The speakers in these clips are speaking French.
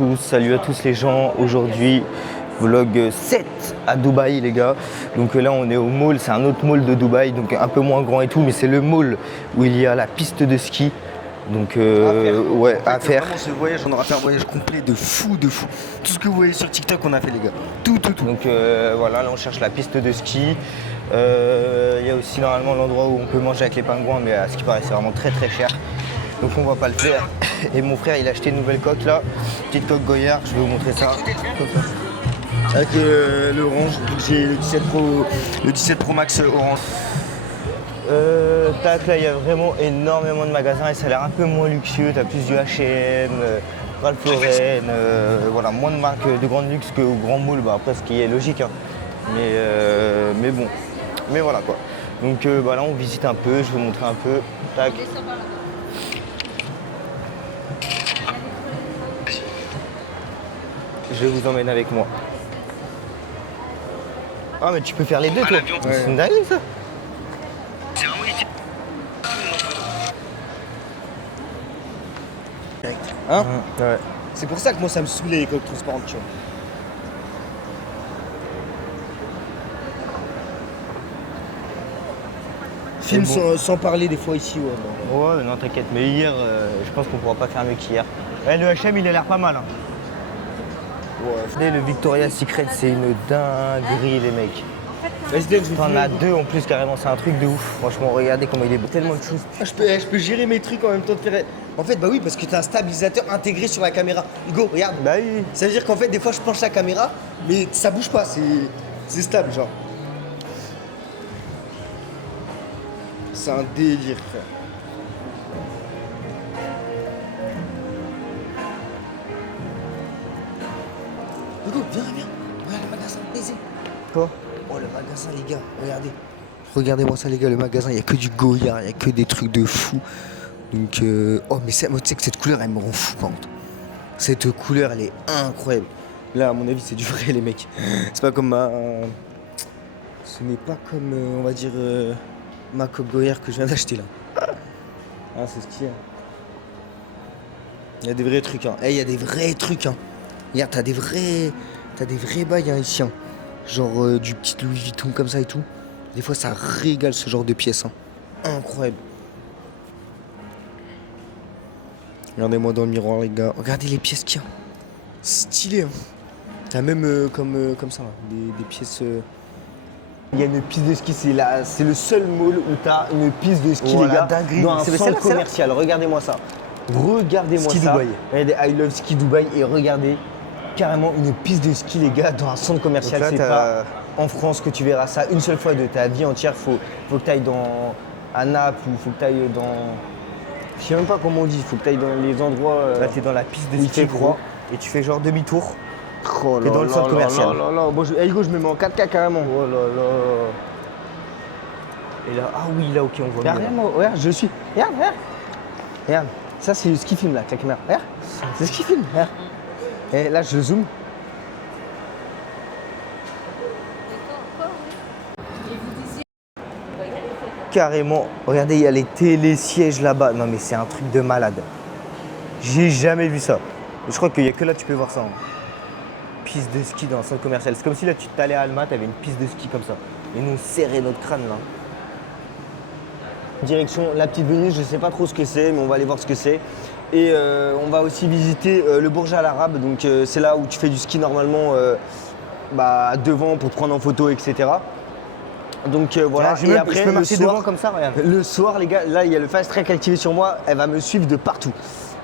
tous, salut à tous les gens. Aujourd'hui, vlog 7 à Dubaï les gars. Donc là on est au mall, c'est un autre mall de Dubaï, donc un peu moins grand et tout, mais c'est le mall où il y a la piste de ski. Donc ouais, en fait, à faire. Vraiment, ce voyage, on aura fait un voyage complet de fou, de fou. Tout ce que vous voyez sur TikTok, on a fait les gars. Tout. Donc voilà, là on cherche la piste de ski. Il y a aussi normalement l'endroit où on peut manger avec les pingouins, mais à ce qui paraît c'est vraiment très cher. Donc on va pas le faire. Et mon frère il a acheté une nouvelle coque là, petite coque Goyard, je vais vous montrer ça. Avec l'orange, j'ai le 17 Pro Max orange. Tac, là il y a vraiment énormément de magasins et ça a l'air un peu moins luxueux. T'as plus du H&M, Ralph Lauren, voilà, moins de marques de grande luxe qu'au Grand Mall, bah, après ce qui est logique, hein. Mais bon, mais voilà quoi. Donc bah, là on visite un peu, je vais vous montrer un peu. Tac. Je vous emmène avec moi. Ah mais tu peux faire les deux toi. Ouais. C'est une dinguerie ça. Hein Ouais. C'est pour ça que moi ça me saoulait les coques transparentes, tu vois. Film bon. sans parler des fois ici, ouais. Ouais non t'inquiète, mais hier je pense qu'on pourra pas faire mieux qu'hier. Ouais, le H&M il a l'air pas mal, hein. Ouais. Le Victoria's Secret c'est une dinguerie les mecs. T'en as deux en plus carrément, c'est un truc de ouf. Franchement regardez comment il est beau. Tellement de choses. Ah, je peux gérer mes trucs en même temps de faire. En fait, bah oui, parce que t'as un stabilisateur intégré sur la caméra. Hugo, regarde. Bah oui. Ça veut dire qu'en fait, des fois, je penche la caméra, mais ça bouge pas, c'est stable, genre. C'est un délire, frère. Hugo, viens. Regarde le magasin, plaisir. Quoi? Oh, le magasin, les gars, regardez. Regardez-moi ça, les gars, le magasin, il n'y a que du Goyard, il n'y a que des trucs de fou. Donc, oh, mais tu sais que cette couleur, elle me rend fou, par contre. Cette couleur, elle est incroyable. Là, à mon avis, c'est du vrai, les mecs. C'est pas comme ma. Ce n'est pas comme, on va dire, ma coque Goyard que je viens d'acheter là. Ah, c'est ce qu'il y a. Il y a des vrais trucs, hein. Il y a des vrais trucs, hein. Regarde, t'as des vrais bails, hein, ici, hein. Genre du petit Louis Vuitton comme ça et tout. Des fois, ça régale ce genre de pièces, hein. Incroyable. Regardez-moi dans le miroir, les gars. Regardez les pièces qu'il y a. Stylé, hein. T'as même comme ça, là, des pièces. Il y a une piste de ski, c'est le seul mall où t'as une piste de ski, Voilà, les gars, dinguerie. dans un C'est centre là. commercial. Regardez-moi ça. Regardez-moi Ski ça. Dubaï. Regardez I Love Ski Dubaï et regardez carrément une piste de ski, les gars, dans un centre commercial. Donc là, C'est pas en France que tu verras ça une seule fois de ta vie entière. Faut que tu ailles à Naples ou faut que tu ailles dans. Je sais même pas comment on dit. Faut que tu ailles dans les endroits. Là, t'es dans la piste de où il ski, fait gros. froid et tu fais genre demi-tour. Oh T'es dans le centre commercial. Bon, Hugo, je me mets en 4K carrément. Oh là là. Et là, ah oui, là, ok, on voit Regarde, mieux. regarde, regarde, je suis. Regarde. Regarde, ça c'est ce qu'il filme là, avec la caméra. Regarde, c'est ce qu'il filme. Regarde. Et là, je zoome. Carrément, regardez, il y a les télésièges là-bas. Non mais c'est un truc de malade. J'ai jamais vu ça. Je crois qu'il n'y a que là tu peux voir ça, hein. Piste de ski dans un centre commercial. C'est comme si là tu t'allais à Alma, t'avais une piste de ski comme ça. Et nous on serrait notre crâne là. Direction la petite Venise, je sais pas trop ce que c'est, mais on va aller voir ce que c'est. Et on va aussi visiter le Burj Al Arab. Donc c'est là où tu fais du ski normalement devant pour te prendre en photo, etc. Donc voilà, Tiens, et je après peux le marcher soir, devant comme ça, regarde. le soir les gars, là il y a le fast track activé sur moi, elle va me suivre de partout.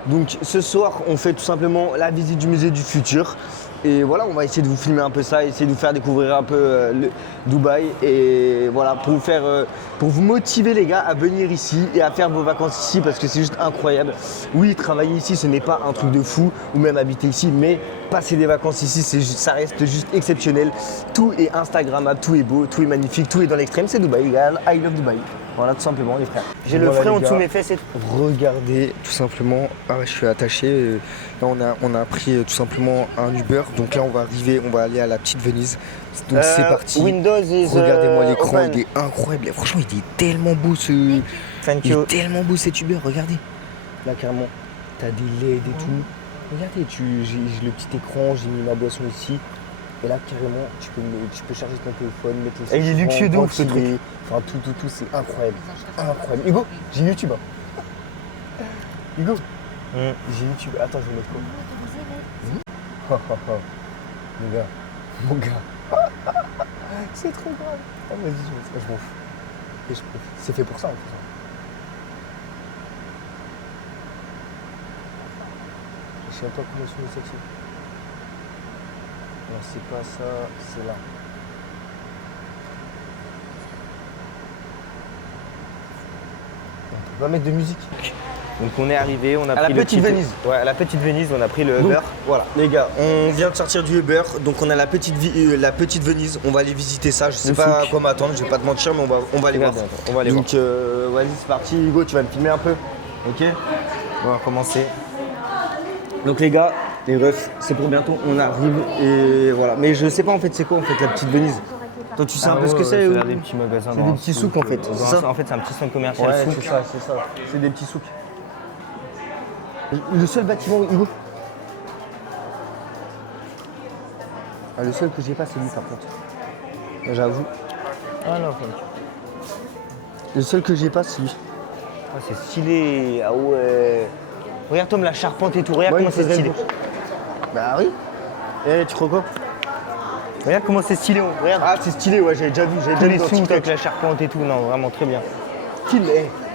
Donc ce soir on fait tout simplement la visite du musée du futur. Et voilà, on va essayer de vous filmer un peu ça, essayer de vous faire découvrir un peu le Dubaï. Et voilà, pour vous motiver les gars à venir ici et à faire vos vacances ici parce que c'est juste incroyable. Oui, travailler ici ce n'est pas un truc de fou ou même habiter ici, mais passer des vacances ici, ça reste juste exceptionnel. Tout est instagrammable, tout est beau, tout est magnifique, tout est dans l'extrême, c'est Dubaï, les gars. I love Dubaï. Voilà, tout simplement les frères. J'ai le Voilà, frais les en dessous de gars. mes fesses et Regardez, tout simplement. Ah ouais, je suis attaché. Là, on a pris tout simplement un Uber. Donc là, on va arriver, on va aller à la petite Venise. Donc c'est parti. Windows is Regardez-moi l'écran, open. il est incroyable. Franchement, il est tellement beau Thank Il you. est tellement beau cet Uber, regardez. Là, carrément, t'as des LED et tout. Regardez, j'ai le petit écran, j'ai mis ma boisson ici. Et là, carrément, tu peux charger ton téléphone, mettre les. Et il est luxueux de ouf ce truc. Enfin, tout, c'est incroyable. Incroyable. Hugo, j'ai YouTube. Hugo, j'ai YouTube. Attends, je vais mettre quoi? Mon gars. C'est trop grave. Oh, vas-y, je m'en fous. C'est fait pour ça en fait. Je sais pas comment sont les sexy. Non, c'est pas ça, c'est là. On peut pas mettre de musique. Donc on est arrivé, on a pris la petite Venise. Ouais, à la petite Venise, on a pris le Uber. Voilà, les gars, on vient de sortir du Uber, donc on a la petite Venise. On va aller visiter ça. Je sais pas à quoi m'attendre, je vais pas te mentir, mais on va aller voir. On va aller voir. Donc vas-y, c'est parti. Hugo, tu vas me filmer un peu. Ok. On va commencer. Donc les gars, les refs, c'est pour bientôt. On arrive et voilà. Mais je sais pas en fait, c'est quoi en fait la petite Venise. Toi, tu sais un peu ce que c'est C'est des petits magasins. C'est des petits souks en fait. C'est ça. En fait, c'est un petit centre commercial. Ouais, souk. c'est ça. C'est des petits souks. Le seul bâtiment, Hugo. Ah, le seul que j'ai pas, c'est lui par contre. J'avoue. Ah non, Le seul que j'ai pas, c'est lui. ah, c'est stylé. Ah ouais. Regarde Tom, la charpente et tout. Regarde Ouais, comment il c'est stylé. Bah oui. Eh, tu crois quoi? Regarde comment c'est stylé. Regarde. Ah, c'est stylé, ouais, j'avais déjà vu Tous les dans souks TikTok. avec la charpente et tout. Non, vraiment très bien. Kill,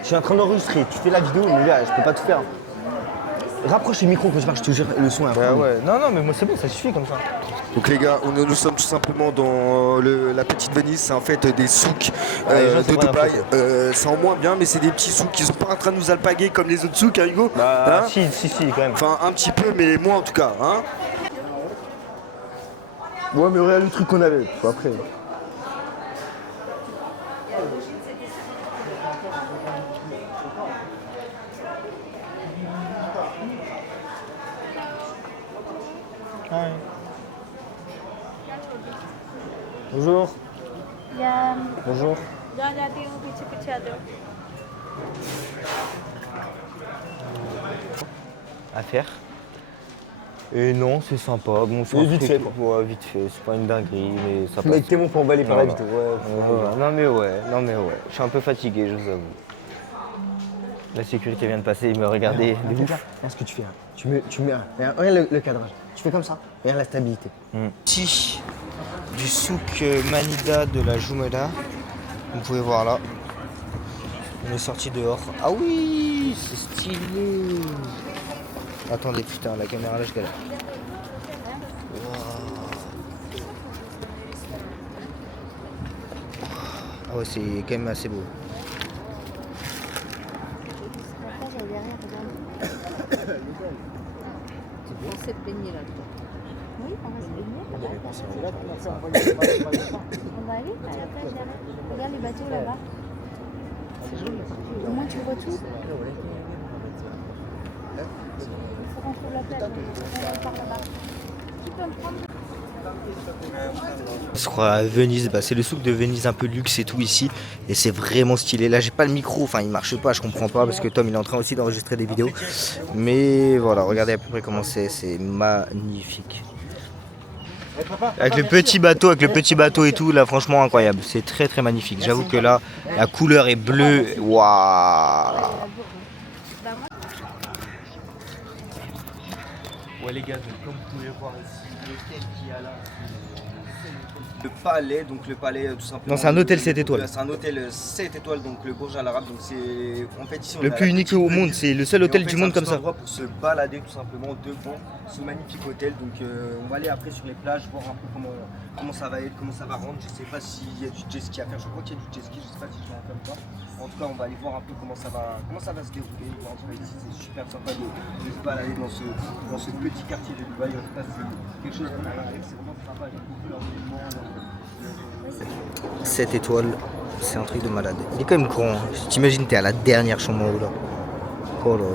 je suis en train d'enregistrer. Tu fais la vidéo, mais gars, je peux pas tout faire. Rapproche le micro quand je parle, je te jure, le son est Bah ouais. Non, mais moi c'est bon, ça suffit comme ça. Donc les gars, nous sommes tout simplement dans la petite Venise, c'est en fait des souks les gens, de c'est pas Dubaï. C'est en moins bien, mais c'est des petits souks qui sont pas en train de nous alpaguer comme les autres souks, hein, Hugo? Bah Hein? si, quand même. Enfin un petit peu, mais moins en tout cas. Hein? Ouais, mais regarde le truc qu'on avait. Après. Bonjour. या Bonjour. जहाँ जाती हूँ पीछे पीछे आते हो À faire. Et non, c'est sympa. Bon, c'est Mais un vite truc- fait, quoi. Ouais, vite fait. C'est pas une dinguerie, mais ça passe. Mec, t'es bon pour emballer par la Voilà. vidéo. Ouais, Non mais ouais. Je suis un peu fatigué, je vous avoue. La sécurité vient de passer, il me regardait. de ouf. Regarde ce que tu fais. Hein. Tu mets regarde le cadrage. Tu fais comme ça. Regarde la stabilité. Petit du souk Manida de la Joumela. Vous pouvez voir là. On est sorti dehors. Ah oui, c'est stylé. Attendez, putain, la caméra là, je galère. Ah ouais, c'est quand même assez beau. On s'est baigné là. Oui, on va se baigner. On va aller à la plage derrière. Regarde les bateaux là-bas. Au moins tu vois tout. Il faut qu'on trouve la plage. On va par là-bas. Qui peut me prendre? On se croit à Venise, c'est le souk de Venise un peu luxe et tout ici. Et c'est vraiment stylé. Là, j'ai pas le micro, enfin, il marche pas, je comprends pas parce que Tom il est en train aussi d'enregistrer des vidéos. Mais voilà, regardez à peu près comment c'est magnifique. Avec le petit bateau et tout, là, franchement incroyable. C'est très très magnifique. J'avoue que là, la couleur est bleue. Waouh! Ouais, les gars, comme vous pouvez voir ici, l'hôtel qu'il y a là. Le palais, donc le palais tout simplement. Non, c'est un hôtel 7 étoiles. C'est un hôtel 7 étoiles, donc le Burj Al Arab. Donc c'est en fait ici on Le est à plus la unique petite au Venise. monde, c'est le seul Et hôtel en fait, du c'est monde un comme petit ça. endroit pour se balader tout simplement devant ce magnifique hôtel. Donc on va aller après sur les plages, voir un peu comment ça va être, comment ça va rendre. Je sais pas s'il y a du jet ski à faire. Je crois qu'il y a du jet ski, je sais pas si je vais en faire ou pas. En tout cas, on va aller voir un peu comment ça va se dérouler. En tout cas, ici c'est super sympa de se balader dans ce petit quartier de Dubaï. En tout cas, c'est quelque chose de c'est vraiment sympa. J'aime beaucoup l'environnement. 7 étoiles, c'est un truc de malade. Il est quand même grand. T'imagines, t'es à la dernière chambre en haut là. Oh là là.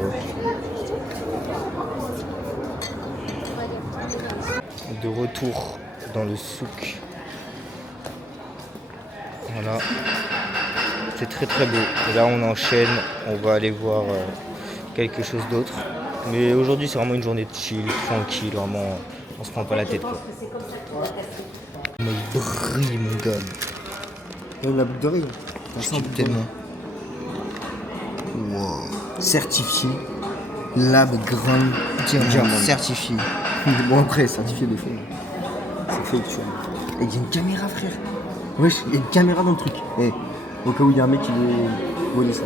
De retour dans le souk. Voilà. C'est très très beau. Et là on enchaîne, on va aller voir quelque chose d'autre. Mais aujourd'hui, c'est vraiment une journée de chill, tranquille, vraiment, on se prend pas la tête, quoi. Mais il brille, mon gars. La boucle d'oreille. Je kiffe tellement. Wow. Certifié. Lab Grand Diamond. Certifié. Bon après, certifié des fois. C'est fake, tu vois. Et il y a une caméra, frère. Wesh, il y a une caméra dans le truc. Eh, au cas où il y a un mec qui veut voler ça.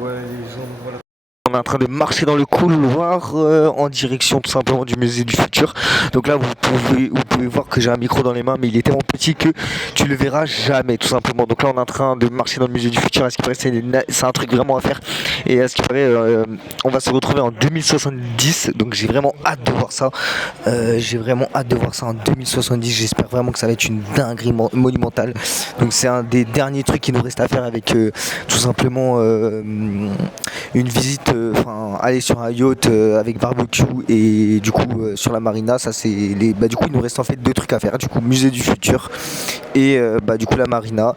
Ouais, les gens, voilà. On est en train de marcher dans le couloir en direction tout simplement du musée du futur. Donc là vous pouvez voir que j'ai un micro dans les mains, mais il est tellement petit que tu le verras jamais tout simplement. Donc là on est en train de marcher dans le musée du futur. À ce qui paraît c'est un truc vraiment à faire. Et à ce qui paraît on va se retrouver en 2070. Donc j'ai vraiment hâte de voir ça. J'ai vraiment hâte de voir ça en 2070. J'espère vraiment que ça va être une dinguerie monumentale. Donc c'est un des derniers trucs qui nous reste à faire avec tout simplement une visite. Enfin, aller sur un yacht avec barbecue et du coup sur la marina, ça c'est les. Du coup il nous reste en fait 2 trucs à faire, du coup musée du futur et du coup la marina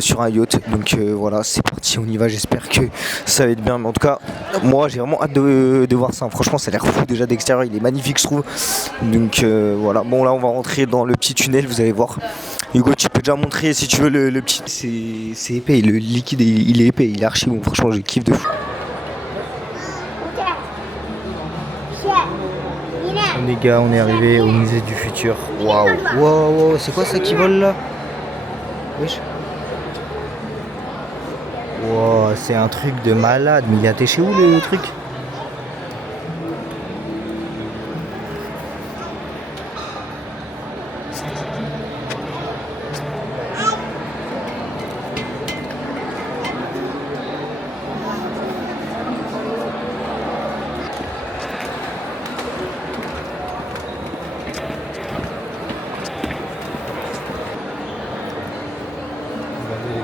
sur un yacht. Donc voilà, c'est parti, on y va, j'espère que ça va être bien. Mais en tout cas moi j'ai vraiment hâte de voir ça. Franchement ça a l'air fou déjà d'extérieur, il est magnifique je trouve. Donc voilà, bon là on va rentrer dans le petit tunnel, vous allez voir. Hugo, tu peux déjà montrer si tu veux le petit. C'est épais, le liquide il est épais, il est archi bon, franchement je kiffe de fou. Les gars, on est arrivé au musée du futur. Waouh, waouh, c'est quoi ça qui vole là? Wesh. Waouh, c'est un truc de malade. Mais il a attaché où le truc?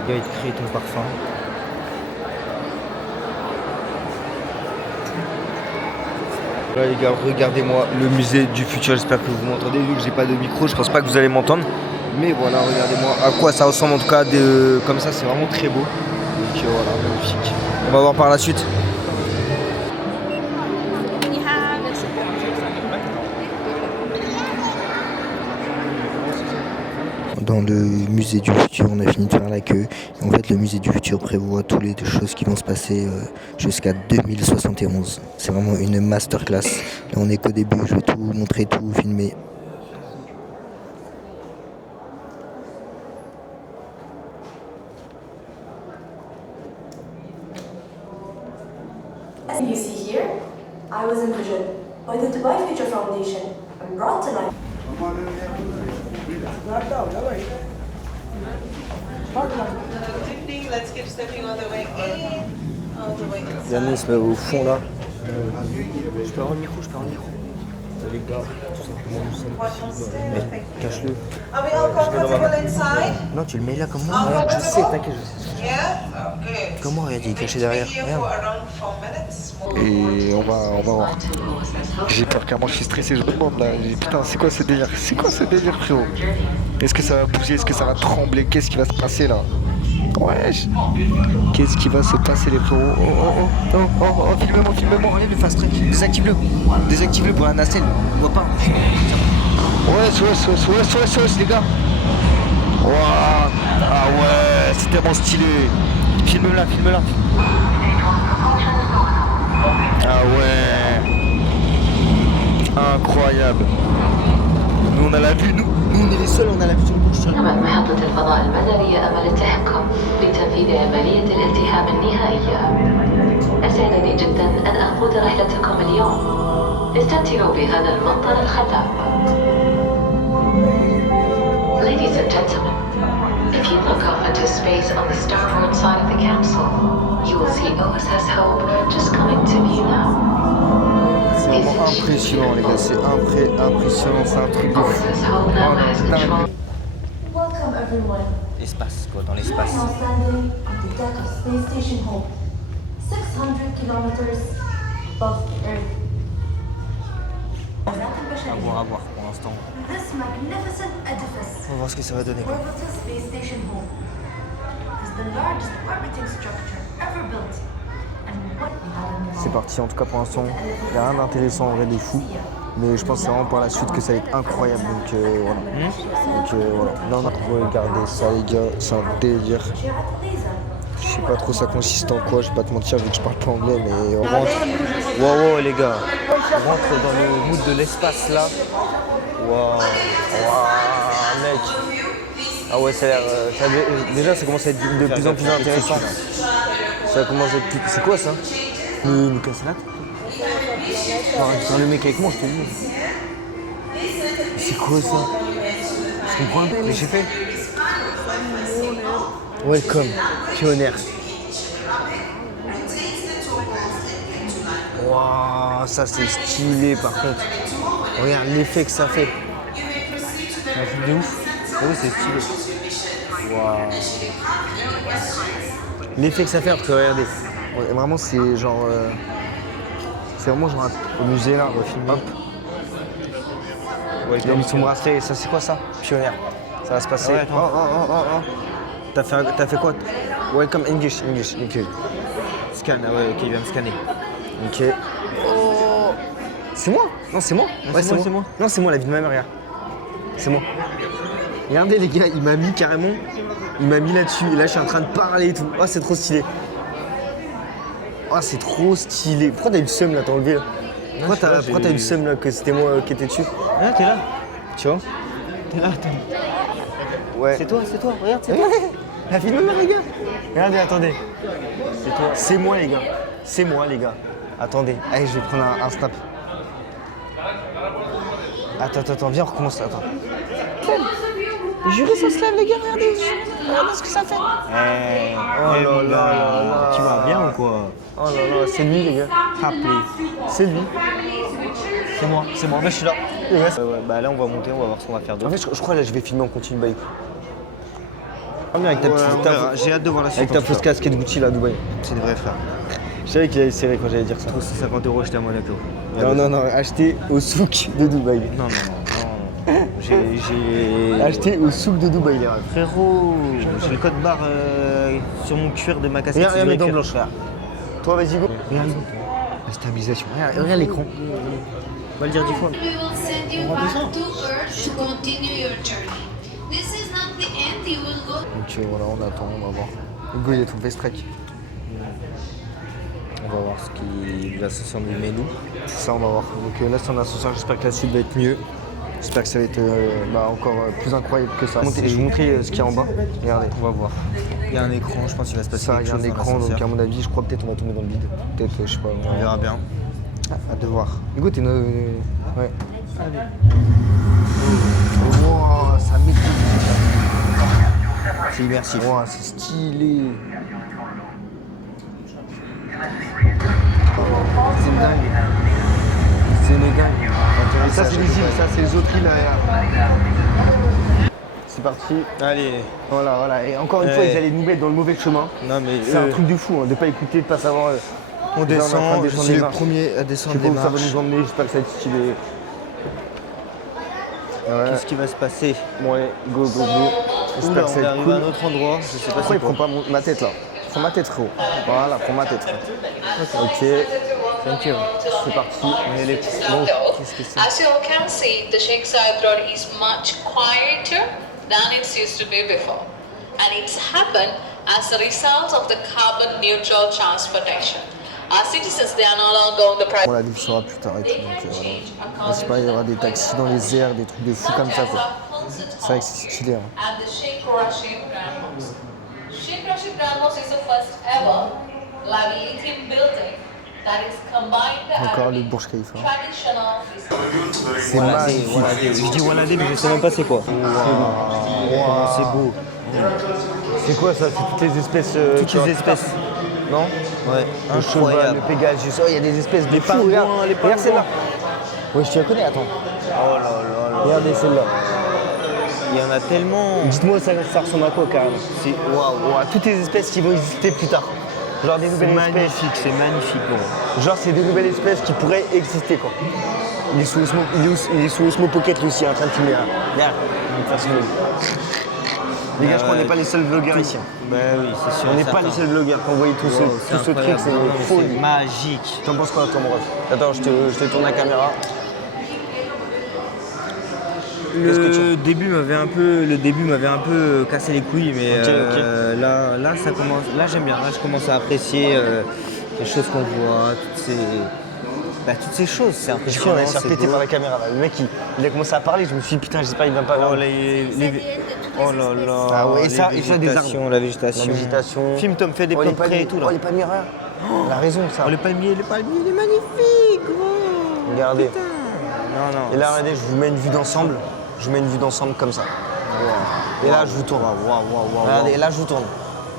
Le gars il te crée ton parfum. Là les gars, regardez-moi le musée du futur, j'espère que vous m'entendez, vu que j'ai pas de micro, je pense pas que vous allez m'entendre. Mais voilà, regardez-moi à quoi ça ressemble en tout cas, comme ça c'est vraiment très beau. Donc voilà, magnifique. On va voir par la suite. Dans le musée du futur, on a fini de faire la queue. Et en fait, le musée du futur prévoit toutes les choses qui vont se passer jusqu'à 2071. C'est vraiment une masterclass. Là, on est qu'au début, je vais tout montrer, tout filmer. As you see here, I was envisioned by the Dubai Future Foundation and brought to life. Let's keep stepping all the way in, all the way inside. Yann se met au fond là. Je peux avoir le micro, Les gars, tout simplement, nous sommes ici. Mais cache-le. Are we all comfortable inside? Non, tu le mets là comme moi. Regarde, je sais, t'inquiète, je sais. Yeah? Okay. Comment, regarde, il est caché derrière. Be here Regarde. for around 4 minutes. Et on va voir. J'ai peur carrément, je suis stressé, je me demande là. Putain, c'est quoi ce délire? C'est quoi ce délire, frérot? Est-ce que ça va bouger? Est-ce que ça va trembler? Qu'est-ce qui va se passer là? Wesh! Qu'est-ce qui va se passer, les frérots? Filmez-moi, regarde le fast track. Désactive-le pour la nacelle. On voit pas. Ouais, les gars. Wow. Ah ouais, c'est tellement stylé. Filme-la. Ah ouais. Incroyable. Nous on a la vue, nous on est les seuls, on a la vue sur le bouche. أمام محطة الفضاء المدنية أمل التحكم بتنفيذ عملية الالتحام النهائية. أسعدني جدا أن أقود رحلتكم اليوم. استمتعوا بهذا المنظر الخلاب. Ladies and gentlemen, if you look off into space on the starboard side of the capsule, you will see OSS Hope just coming to view now. C'est vraiment impressionnant les gars, c'est impressionnant, c'est un truc de fou. OSS Hope now has control. Welcome everyone. Espace, quoi, dans We are l'espace. now standing on the deck of Space Station Hope, 600 kilometers above the Earth. À voir pour l'instant. This magnificent edifice, On va voir ce que ça va donner. orbital Space Station Hope, is the largest orbiting structure C'est parti, en tout cas pour l'instant, il n'y a rien d'intéressant en vrai de fou. Mais je pense que c'est vraiment par la suite que ça va être incroyable. Donc voilà. Voilà. Non, regardez ça les gars, c'est un délire. Je sais pas trop ça consiste en quoi, je vais pas te mentir vu que je parle pas anglais, mais on rentre. Wow, les gars. On rentre dans le mood de l'espace là. Waouh, mec. Ah ouais, ça a l'air. Déjà, ça commence à être de plus en plus intéressant. Ça commence à être plus. C'est quoi ça? Le casse-latte? Le mec avec moi, je te dis. C'est quoi ça? Je comprends un peu, mais j'ai fait. Welcome, pionnière. Waouh, ça c'est stylé par contre. Regarde l'effet que ça fait. C'est un truc de ouf. Ah oui, c'est stylé. Waouh. L'effet que ça fait, parce que regardez. Ouais, vraiment, c'est genre. C'est vraiment genre au musée là, refilmé. Hop. Il a mis son bracelet. Ça, c'est quoi ça? Pionnière. Ça va se passer. Ouais, oh. T'as fait quoi? Welcome English. Ok. Scan, ah ouais, ok, il vient me scanner. Ok. Oh. C'est moi? Non, c'est moi. Ouais, c'est moi. Non, c'est moi, la vie de ma mère, regarde. C'est moi. Regardez les gars, il m'a mis carrément. Il m'a mis là-dessus. Et là, je suis en train de parler et tout. Oh, c'est trop stylé. Oh, c'est trop stylé. Pourquoi t'as eu le seum là, t'as enlevé là? Pourquoi t'as eu le seum là, que c'était moi qui étais dessus? Ah, t'es là. Tu vois? T'es là. Ouais. C'est toi, regarde, c'est toi. La vie de ma mère, les gars. Regardez, attendez. C'est toi. C'est moi, les gars. C'est moi, les gars. Attendez. Allez, je vais prendre un snap. Attends, viens, on recommence. Attends. Jurez, ça se lève, les gars, regardez ce que ça fait. Oh là, tu vas bien ou quoi? Oh là là, c'est lui, les gars. Rappelez. C'est lui. C'est moi, mais je suis là. Bah là, on va monter, on va voir ce qu'on va faire En d'autre. fait, je crois là, je vais filmer en continu bike. Avec ta petite. J'ai hâte de voir la suite. Avec ta fausse casquette Gucci là, à Dubaï. C'est des vrais frères. Je savais qu'il allait serrer quand j'allais dire ça. 50 €, j'étais à Monaco. Non, acheté au souk de Dubaï. Non. J'ai. Acheté au souk de Dubaï, les rêves. Frérot, j'ai le code barre sur mon cuir de ma casquette. Regarde mes dents blanches là. Toi, vas-y, go. Regarde La stabilisation. regarde l'écran. On va le dire 10 fois. We will send you back to Earth to continue your journey. This is not the end, you will go. Donc voilà, on attend, on va voir. Hugo, il a tout le fast track. On va voir ce qui va s'asseoir du menu. C'est ça, on va voir. Donc là, c'est en ascenseur, j'espère que la suite va être mieux. J'espère que ça va être encore plus incroyable que ça. Je vais vous montrer ce qu'il y a en bas. Regardez, on va voir. Il y a un écran, je pense qu'il va se passer Ça, quelque il y a un chose dans écran, donc l'ascenseur. à mon avis, je crois peut-être on va tomber dans le vide. Peut-être, je sais pas. On verra bien. À de voir. Hugo, t'es ouais. Wow, ça m'écoute. C'est immersif. Wow, c'est stylé. C'est dingue. C'est dingue. Et ça, c'est les îles, ça, c'est les autres îles derrière. C'est parti. Allez. Voilà. Et encore une fois, ils allaient nous mettre dans le mauvais chemin. Non mais C'est un truc de fou, hein, de pas écouter, de pas savoir. on descend, je suis les le marches. premier à Je descendre sais pas des où ça va marches. nous emmener, j'espère que ça va être stylé. Ouais. Qu'est-ce qui va se passer? Ouais, go. Oula, J'espère que ça on est va être arrivé cool. à un autre endroit. Je sais pas Pourquoi si il prend pas ma tête là? Prends ma tête, frérot. Voilà, prends ma tête. Ok, Thank you. c'est parti. Mais les... Bon, qu'est-ce que c'est? As you all can see, the Sheikh Zayed Road is much quieter than it used to be before. And it's happened as a result of the carbon neutral transportation. Our citizens, they are no longer on the private. On la sera plus tard et tout, donc voilà. Je sais pas, il y aura des taxis dans les airs, des trucs de fou comme ça quoi. C'est vrai que c'est stylé. Hein. At the Sheikh Rashid Grand Mosque. Sheikh Rashid Grand Mosque is the first ever labyrinthine building that is combined Encore le Arabic Burj Khalifa. traditional Islamic. C'est magnifique. Je dis Waladé, mais je sais même pas c'est quoi. C'est beau. C'est quoi ça? C'est toutes les espèces. Toutes les espèces. Non? Ouais, Le cheval, incroyable. le Pégasus. Oh, il y a des espèces de Les fous, pingouins, regarde. les Regarde celle-là. pingouins. Ouais, je te la connais, attends. Oh là là là. Regardez celle-là. Il y en a tellement. Dites-moi, ça ressemble à quoi carrément? C'est waouh, toutes les espèces qui vont exister plus tard. Genre des C'est nouvelles espèces. magnifique, c'est magnifique. Bon. Genre, c'est des nouvelles espèces qui pourraient exister quoi. Il est sous Osmo Pocket lui aussi en train de filmer. Regarde, il va me faire filmer. Les gars, je crois qu'on n'est pas les seuls vlogueurs ici. Bah oui, c'est sûr. On n'est pas les seuls vlogueurs. Quand vous voyez tout ce truc, c'est folie. Magique. T'en penses quoi, toi, mon ref? Attends, je te tourne la caméra. Le début m'avait un peu cassé les couilles, mais Ok. là ça commence. Là j'aime bien. Là je commence à apprécier les choses qu'on voit, toutes ces choses. C'est On impressionnant. a se c'est pété beau. par la caméra. Là. Le mec, il a commencé à parler. Je me suis dit, putain, j'espère qu'il va pas. Oh, oh là là. Ah ouais, et les ça, des arbres. végétations, la végétation. La végétation. Film Tom fait des Oh, les plans de près et tout là. Oh, les palmiers, regarde. Elle a raison, ça. Oh, les palmiers, il est magnifique, gros. Regardez. Putain. Non, non. Et là, regardez, je vous mets une vue d'ensemble. Je vous mets une vue d'ensemble comme ça. Et là, je vous tourne. Regardez, et là, je vous tourne.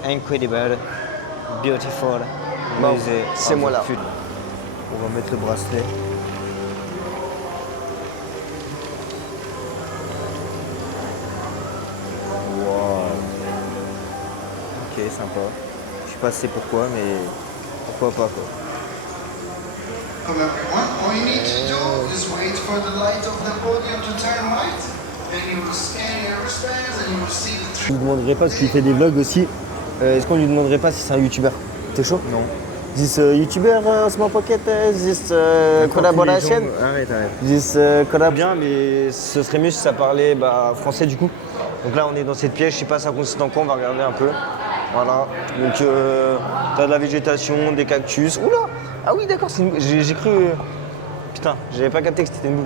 Incredible, beautiful. Bon, musée c'est of moi the là. future. On va mettre le bracelet. Wow. Ok, sympa. Je sais pas assez pourquoi, mais pourquoi pas quoi. Welcome everyone. All you need to do is wait for the light of the podium to turn white. Then you will scan your wristbands and you will see the Je lui demanderai pas, parce qu'il fait des vlogs aussi. Est-ce qu'on lui demanderait pas si c'est un youtubeur? T'es chaud? Non. This YouTuber Small Pocket, this collaboration. Arrête. This collab bien, mais ce serait mieux si ça parlait français du coup. Donc là, on est dans cette pièce, je sais pas ça consiste en quoi, on va regarder un peu. Voilà. Donc t'as de la végétation, des cactus. Oula! Ah oui, d'accord, j'ai cru. Putain, j'avais pas capté que c'était une boule.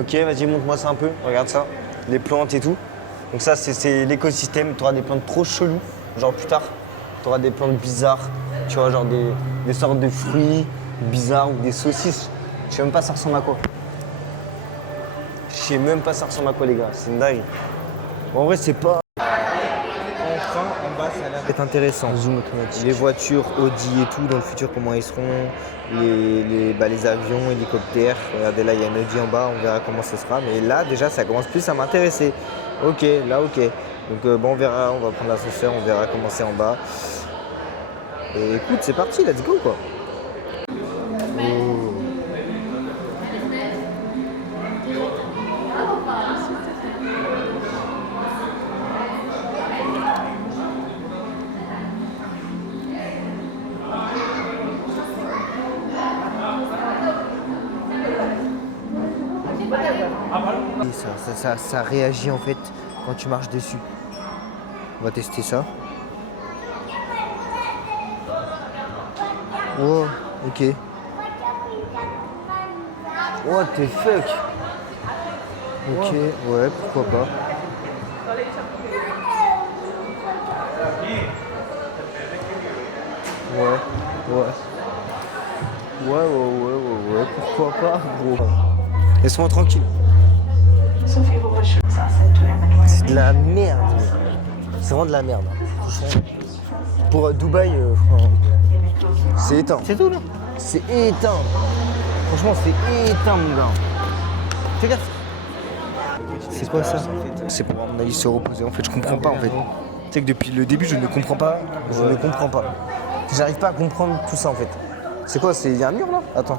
Ok, vas-y, montre-moi ça un peu. Regarde ça, les plantes et tout. Donc ça, c'est l'écosystème. Tu auras des plantes trop cheloues. Genre plus tard, tu auras des plantes bizarres. Tu vois, genre des sortes de fruits bizarres ou des saucisses. Je sais même pas ça ressemble à quoi. Je sais même pas ça ressemble à quoi, les gars. C'est une dingue. En vrai, c'est pas. Enfin, en bas, ça a l'air d'être intéressant. Zoom automatique. Les voitures Audi et tout, dans le futur, comment ils seront. Les avions, hélicoptères. Regardez, là, il y a une Audi en bas, on verra comment ce sera. Mais là, déjà, ça commence plus à m'intéresser. Ok, là, ok. Donc, bon, on verra, on va prendre l'ascenseur, on verra comment c'est en bas. Et écoute, c'est parti, let's go, quoi. Et ça réagit en fait quand tu marches dessus. On va tester ça. Oh, ok. What the fuck? Ok, ouais, pourquoi pas. Ouais, pourquoi pas, gros. Laisse-moi tranquille. C'est de la merde. C'est vraiment de la merde. Franchement. Pour Dubaï, c'est éteint. C'est tout là. C'est éteint. Franchement, c'est éteint, mon gars. Fais gaffe. C'est quoi ça? C'est pour, à mon avis, se reposer. En fait, je comprends pas, en fait. Tu sais que depuis le début, je ne comprends pas. Je ne comprends pas. J'arrive pas à comprendre tout ça, en fait. C'est quoi? Il y a un mur, là? Attends.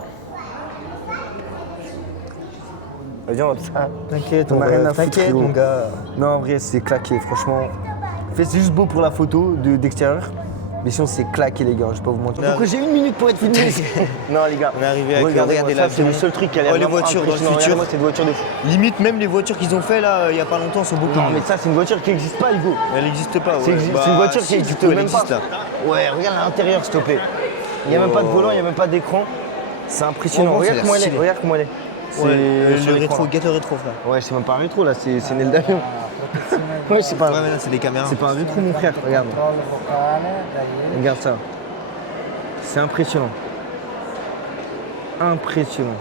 Vas-y, on va ça. T'inquiète, On a rien à foutre, t'inquiète, frérot. mon gars. Non, en vrai, c'est claqué, franchement. En fait, c'est juste beau pour la photo d'extérieur. Mais sinon, c'est claqué, les gars, je vais pas vous mentir. Pourquoi j'ai une minute pour être filmé? Non, les gars. On est arrivé avec regardez, regardez ça, c'est l'avion. le seul truc qui a l'air Oh, les vraiment voitures dans le impressionnant. futur. Regardez-moi cette voiture de fou. Limite, même les voitures qu'ils ont fait là, il y a pas longtemps, sont beaucoup Non, mieux. mais ça, c'est une voiture qui n'existe pas, Hugo. Elle n'existe pas, ouais. C'est une voiture qui si, n'existe du coup, elle même existe, pas. là. Ouais, regarde à l'intérieur, s'il te plaît. Il n'y a même pas de volant, il n'y a même pas d'écran. C'est impressionnant. Oh, bon, Regarde ça a comment l'air elle est. stylé. Regarde comment elle est. Le sur l'écran, rétro, là. get le rétro, frère. Ouais, c'est même pas un rétro, là, c'est une aile d'avion. Ouais, c'est pas. Ouais, mais là, c'est des caméras. C'est pas un rétro, mon frère. Regarde. Regarde ça. C'est impressionnant. Impressionnant.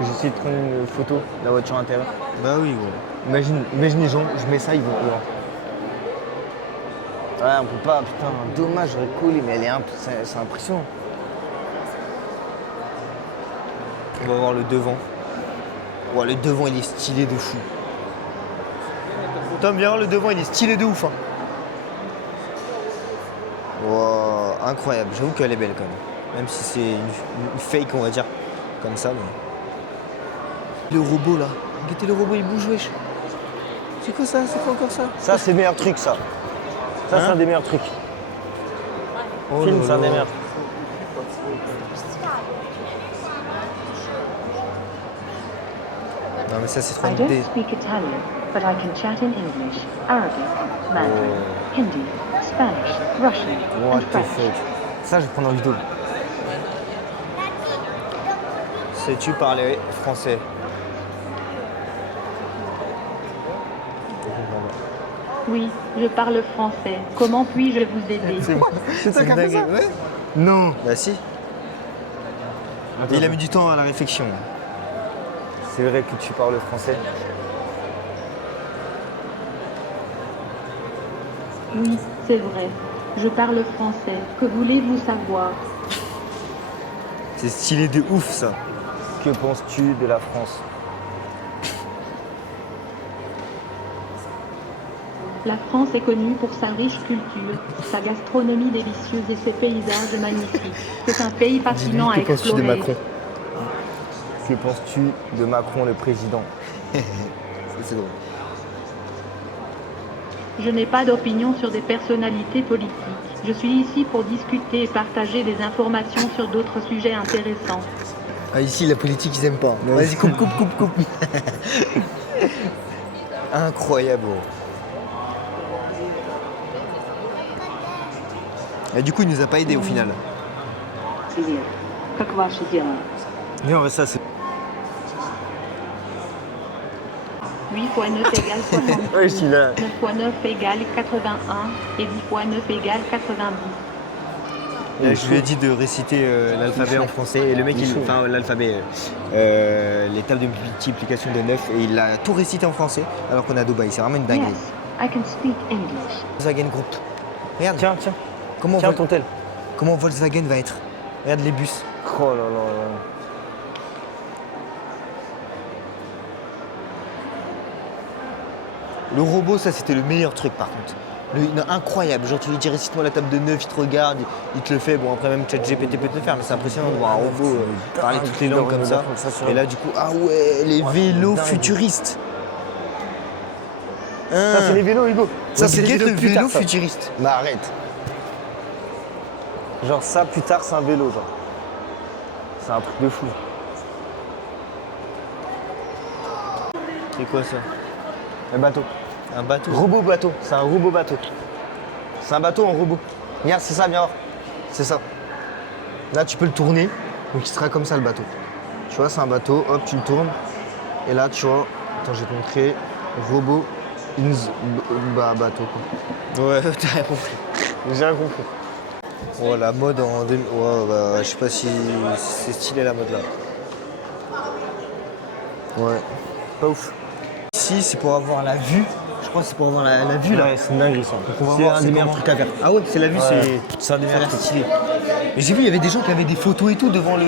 J'essaie de prendre une photo de la voiture intérieure. Bah oui, ouais. Imagine les gens, je mets ça, ils vont dehors. Ouais, on peut pas, putain, dommage, j'aurais collé, mais c'est impressionnant. On va voir le devant. Ouais, le devant, il est stylé de fou. Tom, viens voir le devant, il est stylé de ouf. Hein. Wow, incroyable. J'avoue qu'elle est belle quand même. Même si c'est une fake, on va dire. Comme ça, mais... Le robot là. Regardez le robot, il bouge, wesh. C'est quoi ça? C'est quoi encore ça? Ça, c'est le meilleur truc, ça. Ça, c'est Hein? un des meilleurs trucs. Oh Film, là c'est un des là. meilleurs. Non mais ça c'est trop I une don't idée. speak Italian, but I can chat in English, Arabic, Mandarin, Hindi, Spanish, Russian, What and the French. fuck. Ça, je vais prendre en vidéo. Sais-tu parler français? Oui, je parle français. Comment puis-je vous aider? C'est toi qui as fait ça? Ouais. Non. Bah si. Il a mis du temps à la réflexion. C'est vrai que tu parles français. Oui, c'est vrai. Je parle français. Que voulez-vous savoir? C'est stylé de ouf ça. Que penses-tu de la France? La France est connue pour sa riche culture, sa gastronomie délicieuse et ses paysages magnifiques. C'est un pays fascinant à Que penses-tu de explorer. Macron? Que penses-tu de Macron, le président? Ça, c'est drôle. Je n'ai pas d'opinion sur des personnalités politiques. Je suis ici pour discuter et partager des informations sur d'autres sujets intéressants. Ah ici la politique ils aiment pas. Vas-y coupe. Incroyable. Et du coup il nous a pas aidé au final. Non, mais ça, c'est. 8 fois 9 égale 70. Ouais, je suis là. 9 fois 9 égale 81 et 10 fois 9 égale 90. Je lui ai dit de réciter l'alphabet en français et le mec, enfin l'alphabet, les tables de multiplication de 9 et il a tout récité en français alors qu'on est à Dubaï, c'est vraiment une dinguerie. Yes, I can speak English. Volkswagen Group. Regarde, Tiens. comment, Tiens ton tel. comment Volkswagen va être. Regarde les bus. Oh là là. Le robot, ça c'était le meilleur truc par contre. Incroyable, genre tu lui dis récite-moi la table de 9, il te regarde, il te le fait. Bon après même ChatGPT peut te le faire, mais c'est impressionnant de voir un robot parler toutes les langues comme ça. Et là du coup, ah ouais, les vélos futuristes. Ça, c'est les vélos, Hugo. Ça c'est le le plus tard, vélo ça. futuriste. Bah arrête. Genre ça, plus tard, c'est un vélo, genre. C'est un truc de fou. C'est quoi ça? Un bateau. Un bateau. Robot bateau. C'est un robot bateau. C'est un bateau en robot. Regarde, c'est ça, viens voir. C'est ça. Là, tu peux le tourner. Donc, il sera comme ça, le bateau. Tu vois, c'est un bateau. Hop, tu le tournes. Et là, tu vois. Attends, je vais te montrer. Robot. Bateau, quoi. Ouais, t'as rien compris. J'ai rien compris. Oh la mode en 2000. Ouais, bah, je sais pas si c'est stylé la mode là. Ouais. Pas ouf. Ici, c'est pour avoir la vue. Je crois que c'est pour avoir la vue là. Ouais, c'est une dinguerie, ça. Donc on va C'est voir un c'est des meilleurs comment. trucs à faire. Ah ouais, c'est la vue, Ouais. c'est un des meilleurs stylé. Mais j'ai vu, il y avait des gens qui avaient des photos et tout devant le,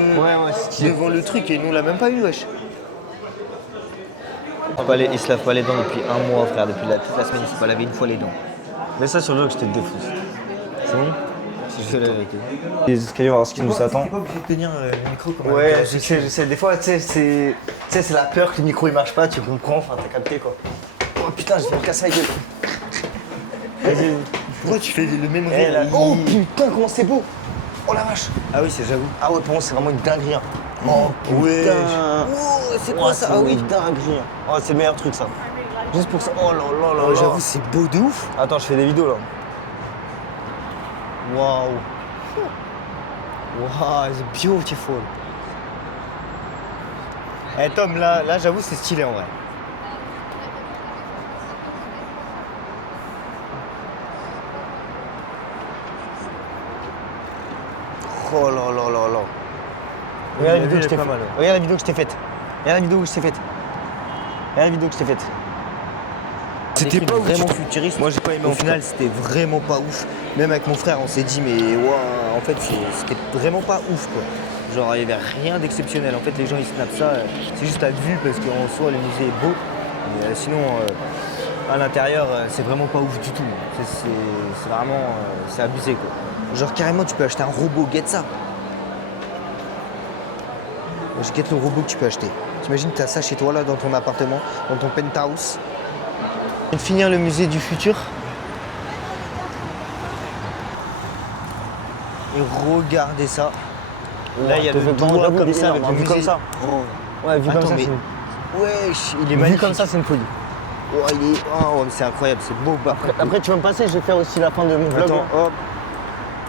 c'est stylé. devant le truc et nous on l'a même pas eu, wesh. Il se lave pas les dents depuis un mois, frère. Depuis toute la semaine, il s'est pas lavé une fois les dents. Mais ça, sur le jeu, je te défonce. C'est bon? C'est juste la vérité. Les escaliers, on va voir ce qui nous attend. T'es pas obligé de tenir le micro comme Ouais, je sais. Des fois, tu sais, c'est la peur que le micro il marche pas, tu comprends, enfin, t'as capté quoi. Oh putain, je vais me casser la gueule. Vas-y. Pourquoi tu fais le même Eh, là. rire? Oh putain, comment c'est beau. Oh la vache. Ah oui, c'est j'avoue. Ah ouais, pour moi, c'est vraiment une dinguerie. Hein. Oh Ouais. putain. Oh, c'est Oh, quoi ça? Ah oui. une dinguerie. Oh, c'est le meilleur truc ça. Juste pour ça. Oh là là là Oh, là. j'avoue, c'est beau de ouf. Attends, je fais des vidéos là. Waouh. Wow, it's beautiful. Eh Tom, là j'avoue c'est stylé en vrai. Oh là là là là. Regarde la vidéo que je t'ai pas faite. mal. Regarde la vidéo que je t'ai faite. Regarde la vidéo que je t'ai faite. Regarde la vidéo que je t'ai faite. C'était pas vraiment ouf. futuriste. Moi j'ai pas aimé. Au final c'était vraiment pas ouf. Même avec mon frère on s'est dit mais ouais, en fait c'était vraiment pas ouf quoi. Genre il y avait rien d'exceptionnel. En fait les gens ils snappent ça, c'est juste à vue parce qu'en soi le musée est beau. Mais sinon à l'intérieur c'est vraiment pas ouf du tout. C'est vraiment c'est abusé quoi. Genre carrément tu peux acheter un robot, get ça. Je guette le robot que tu peux acheter. T'imagines t'as ça chez toi là dans ton appartement, dans ton penthouse. On vient de finir le musée du futur. Et regardez ça. Là, il y a le doigt comme ça avec le musée. Comme ça. Oh. Ouais, vu Attends, comme ça, mais... c'est Wesh, il est vu magnifique. comme ça, c'est une folie. Oh, il est... oh, c'est incroyable, c'est beau. Après, tu vas me passer, je vais faire aussi la fin de mon vlog. Attends, hop.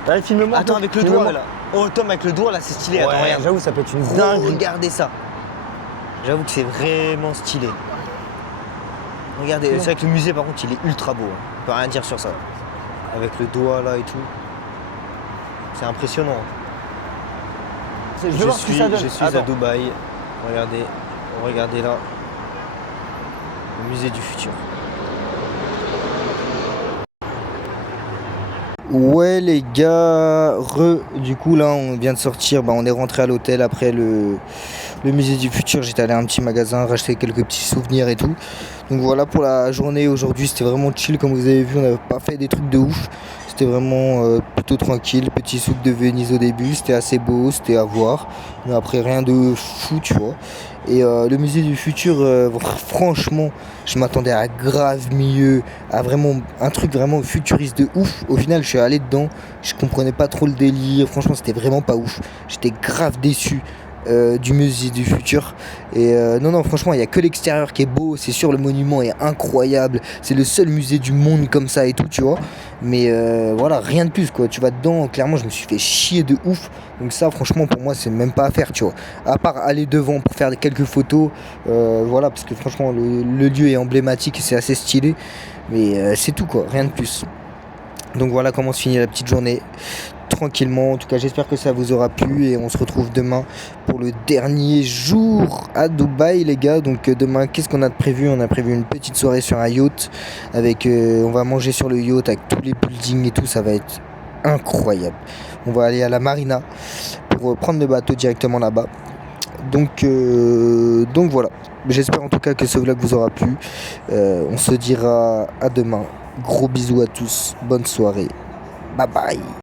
Allez, filme-moi. Attends, avec le doigt là. Oh, Tom, avec le doigt là, c'est stylé. Attends, regarde. J'avoue, ça peut être une dinguerie. Regardez ça. J'avoue que c'est vraiment stylé. Regardez, c'est vrai que le musée par contre il est ultra beau. On peut rien dire sur ça. Avec le doigt là et tout. C'est impressionnant. Je vais voir ce que ça donne. Je suis à Dubaï. Regardez là. Le musée du futur. Ouais les gars, du coup là on vient de sortir, on est rentré à l'hôtel après le musée du futur. J'étais allé à un petit magasin, racheter quelques petits souvenirs et tout. Donc voilà pour la journée aujourd'hui, c'était vraiment chill comme vous avez vu, on n'avait pas fait des trucs de ouf. C'était vraiment plutôt tranquille, petit souk de Venise au début, c'était assez beau, c'était à voir. Mais après rien de fou tu vois. Et le musée du futur, franchement, je m'attendais à grave mieux, à vraiment un truc vraiment futuriste de ouf. Au final, je suis allé dedans, je comprenais pas trop le délire. Franchement, c'était vraiment pas ouf. J'étais grave déçu du musée du futur. Et non, franchement, il n'y a que l'extérieur qui est beau. C'est sûr, le monument est incroyable. C'est le seul musée du monde comme ça et tout, tu vois. Mais voilà, rien de plus quoi. Tu vas dedans, clairement, je me suis fait chier de ouf. Donc ça, franchement, pour moi, c'est même pas à faire, tu vois. À part aller devant pour faire quelques photos, voilà, parce que franchement, le lieu est emblématique et c'est assez stylé. Mais c'est tout quoi, rien de plus. Donc voilà comment se finit la petite journée. Tranquillement, en tout cas j'espère que ça vous aura plu et on se retrouve demain pour le dernier jour à Dubaï les gars. Donc demain qu'est-ce qu'on a de prévu? On a prévu une petite soirée sur un yacht avec on va manger sur le yacht avec tous les buildings et tout, ça va être incroyable. On va aller à la marina pour prendre le bateau directement là-bas. Donc voilà, j'espère en tout cas que ce vlog vous aura plu. On se dira à demain. Gros bisous à tous, bonne soirée, bye bye.